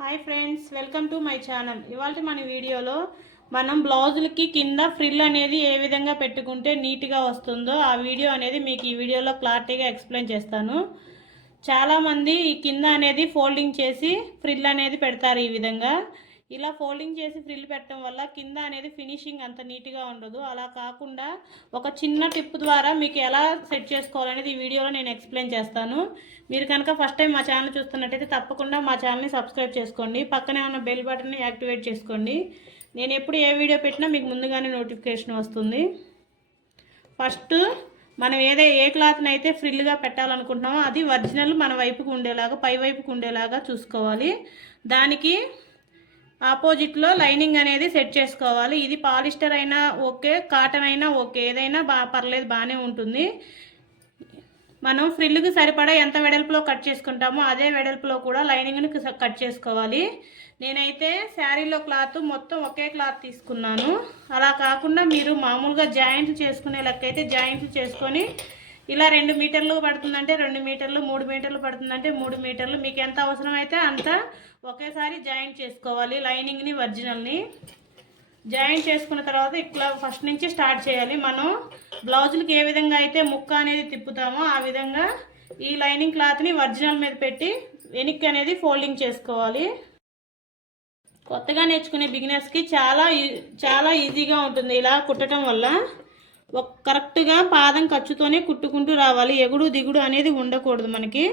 Hi friends welcome to my channel. ఇవాళ మన వీడియోలో మనం బ్లౌజులకి కింద ఫ్రిల్ అనేది ఏ విధంగా పెట్టుకుంటే నీట్గా వస్తుందో ఆ వీడియో అనేది మీకు ఈ వీడియోలో క్లారిటీగా ఎక్స్ప్లెయిన్ చేస్తాను. చాలామంది ఈ కింద అనేది ఫోల్డింగ్ చేసి ఫ్రిల్ అనేది పెడతారు ఈ విధంగా. ఇలా ఫోల్డింగ్ చేసి ఫ్రిల్ పెట్టడం వల్ల కింద అనేది ఫినిషింగ్ అంత నీట్గా ఉండదు. అలా కాకుండా ఒక చిన్న టిప్ ద్వారా మీకు ఎలా సెట్ చేసుకోవాలనేది ఈ వీడియోలో నేను ఎక్స్ప్లెయిన్ చేస్తాను. మీరు కనుక ఫస్ట్ టైం మా ఛానల్ చూస్తున్నట్టయితే తప్పకుండా మా ఛానల్ని సబ్స్క్రైబ్ చేసుకోండి. పక్కనే ఉన్న బెల్ బటన్ని యాక్టివేట్ చేసుకోండి. నేను ఎప్పుడు ఏ వీడియో పెట్టినా మీకు ముందుగానే నోటిఫికేషన్ వస్తుంది. ఫస్ట్ మనం ఏదే ఏ క్లాత్ని అయితే ఫ్రిల్గా పెట్టాలనుకుంటున్నామో అది ఒరిజినల్ మన వైపుకు ఉండేలాగా పై వైపుకు ఉండేలాగా చూసుకోవాలి. దానికి ఆపోజిట్లో లైనింగ్ అనేది సెట్ చేసుకోవాలి. ఇది పాలిస్టర్ అయినా ఓకే కాటన్ అయినా ఓకే ఏదైనా బా పర్లేదు బాగానే ఉంటుంది. మనం ఫ్రిల్కి సరిపడా ఎంత వెడల్పులో కట్ చేసుకుంటామో అదే వెడల్పులో కూడా లైనింగ్ని కట్ చేసుకోవాలి. నేనైతే శారీలో క్లాత్ మొత్తం ఒకే క్లాత్ తీసుకున్నాను. అలా కాకుండా మీరు మామూలుగా జాయింట్లు చేసుకునే లెక్క అయితే జాయింట్లు చేసుకొని ఇలా రెండు మీటర్లు పడుతుందంటే రెండు మీటర్లు మూడు మీటర్లు పడుతుందంటే మూడు మీటర్లు. మీకు ఎంత అవసరమైతే అంత ఒకేసారి జాయింట్ చేసుకోవాలి లైనింగ్ని ఒరిజినల్ని జాయింట్ చేసుకున్న తర్వాత ఇట్లా ఫస్ట్ నుంచి స్టార్ట్ చేయాలి. మనం బ్లౌజులకి ఏ విధంగా అయితే ముక్క అనేది తిప్పుతామో ఆ విధంగా ఈ లైనింగ్ క్లాత్ని ఒరిజినల్ మీద పెట్టి వెనక్కి అనేది ఫోల్డింగ్ చేసుకోవాలి. కొత్తగా నేర్చుకునే బిగినర్స్కి చాలా ఈ- చాలా ఈజీగా ఉంటుంది ఇలా కుట్టడం వల్ల. కరెక్ట్గా పాదం ఖర్చుతోనే కుట్టుకుంటూ రావాలి. ఎగుడు దిగుడు అనేది ఉండకూడదు మనకి.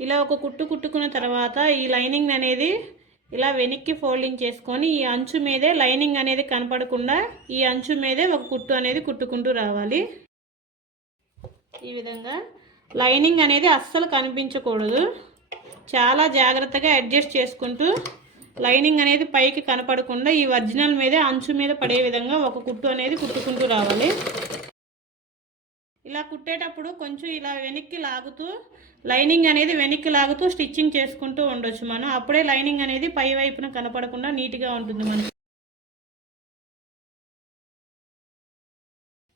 ఇలా ఒక కుట్టు కుట్టుకున్న తర్వాత ఈ లైనింగ్ అనేది ఇలా వెనక్కి ఫోల్డింగ్ చేసుకొని ఈ అంచు మీదే లైనింగ్ అనేది కనపడకుండా ఈ అంచు మీదే ఒక కుట్టు అనేది కుట్టుకుంటూ రావాలి. ఈ విధంగా లైనింగ్ అనేది అస్సలు కనిపించకూడదు. చాలా జాగ్రత్తగా అడ్జస్ట్ చేసుకుంటూ లైనింగ్ అనేది పైకి కనపడకుండా ఈ ఒరిజినల్ మీదే అంచు మీద పడే విధంగా ఒక కుట్టు అనేది కుట్టుకుంటూ రావాలి. ఇలా కుట్టేటప్పుడు కొంచెం ఇలా వెనక్కి లాగుతూ లైనింగ్ అనేది వెనక్కి లాగుతూ స్టిచ్చింగ్ చేసుకుంటూ ఉండొచ్చు మనం. అప్పుడే లైనింగ్ అనేది పై వైపున కనపడకుండా నీట్గా ఉంటుంది మనకి.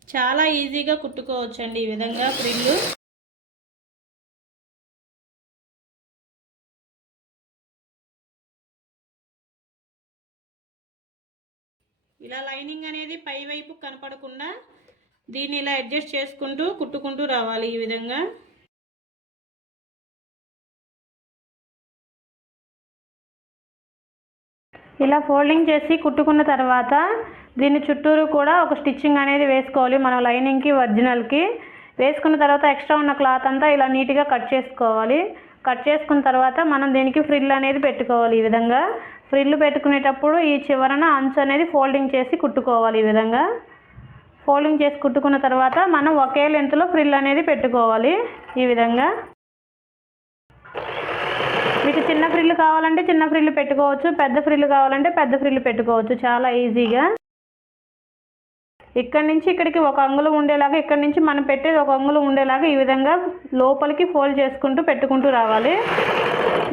చాలా ఈజీగా కుట్టుకోవచ్చండి ఈ విధంగా ప్రిల్లు. ఇలా లైనింగ్ అనేది పై వైపు కనపడకుండా దీన్ని ఇలా అడ్జస్ట్ చేసుకుంటూ కుట్టుకుంటూ రావాలి ఈ విధంగా. ఇలా ఫోల్డింగ్ చేసి కుట్టుకున్న తర్వాత దీని చుట్టూరు కూడా ఒక స్టిచ్చింగ్ అనేది వేసుకోవాలి మనం లైనింగ్కి ఒరిజినల్కి. వేసుకున్న తర్వాత ఎక్స్ట్రా ఉన్న క్లాత్ అంతా ఇలా నీట్గా కట్ చేసుకోవాలి. కట్ చేసుకున్న తర్వాత మనం దీనికి ఫ్రిల్ అనేది పెట్టుకోవాలి ఈ విధంగా. ఫ్రిల్ పెట్టుకునేటప్పుడు ఈ చివరన అంచు అనేది ఫోల్డింగ్ చేసి కుట్టుకోవాలి ఈ విధంగా. ఫోల్డింగ్ చేసి కుట్టుకున్న తర్వాత మనం ఒకే లెంత్లో ఫ్రిల్ అనేది పెట్టుకోవాలి ఈ విధంగా. మీకు చిన్న ఫ్రిల్ కావాలంటే చిన్న ఫ్రిల్ పెట్టుకోవచ్చు పెద్ద ఫ్రిల్ కావాలంటే పెద్ద ఫ్రిల్ పెట్టుకోవచ్చు. చాలా ఈజీగా ఇక్కడి నుంచి ఇక్కడికి ఒక అంగుళం ఉండేలాగా ఇక్కడి నుంచి మనం పెట్టేది ఒక అంగుళం ఉండేలాగా ఈ విధంగా లోపలికి ఫోల్డ్ చేసుకుంటూ పెట్టుకుంటూ రావాలి.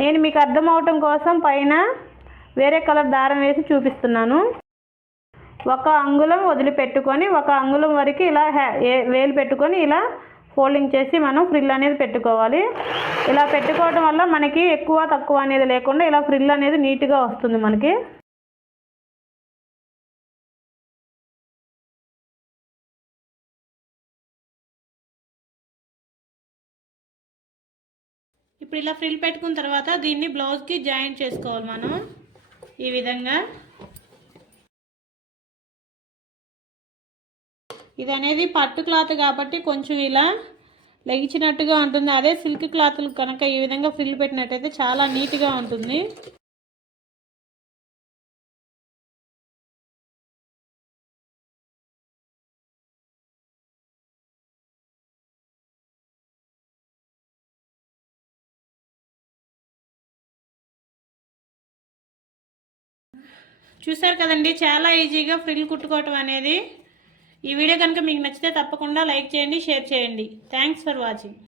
నేను మీకు అర్థం అవటం కోసం పైన వేరే కలర్ దారం వేసి చూపిస్తున్నాను. ఒక అంగుళం వదిలిపెట్టుకొని ఒక అంగుళం వరకు ఇలా హ్యా- వేలు పెట్టుకొని ఇలా ఫోల్డింగ్ చేసి మనం ఫ్రిల్ అనేది పెట్టుకోవాలి. ఇలా పెట్టుకోవడం వల్ల మనకి ఎక్కువ తక్కువ అనేది లేకుండా ఇలా ఫ్రిల్ అనేది నీట్గా వస్తుంది మనకి. ఇప్పుడు ఇలా ఫ్రిల్ పెట్టుకున్న తర్వాత దీన్ని బ్లౌజ్కి జాయింట్ చేసుకోవాలి మనం. ఈ విధంగా ఇది అనేది పట్టు క్లాత్ కాబట్టి కొంచెం ఇలా లెగిచినట్టుగా ఉంటుంది. అదే సిల్క్ క్లాత్లు కనుక ఈ విధంగా ఫ్రిల్ పెట్టినట్టయితే చాలా నీట్గా ఉంటుంది. చూసారు కదండి చాలా ఈజీగా ఫ్రిల్ కుట్టుకోవటం అనేది ఈ వీడియో కనుక మీకు నచ్చితే తప్పకుండా లైక్ చేయండి షేర్ చేయండి. Thanks for watching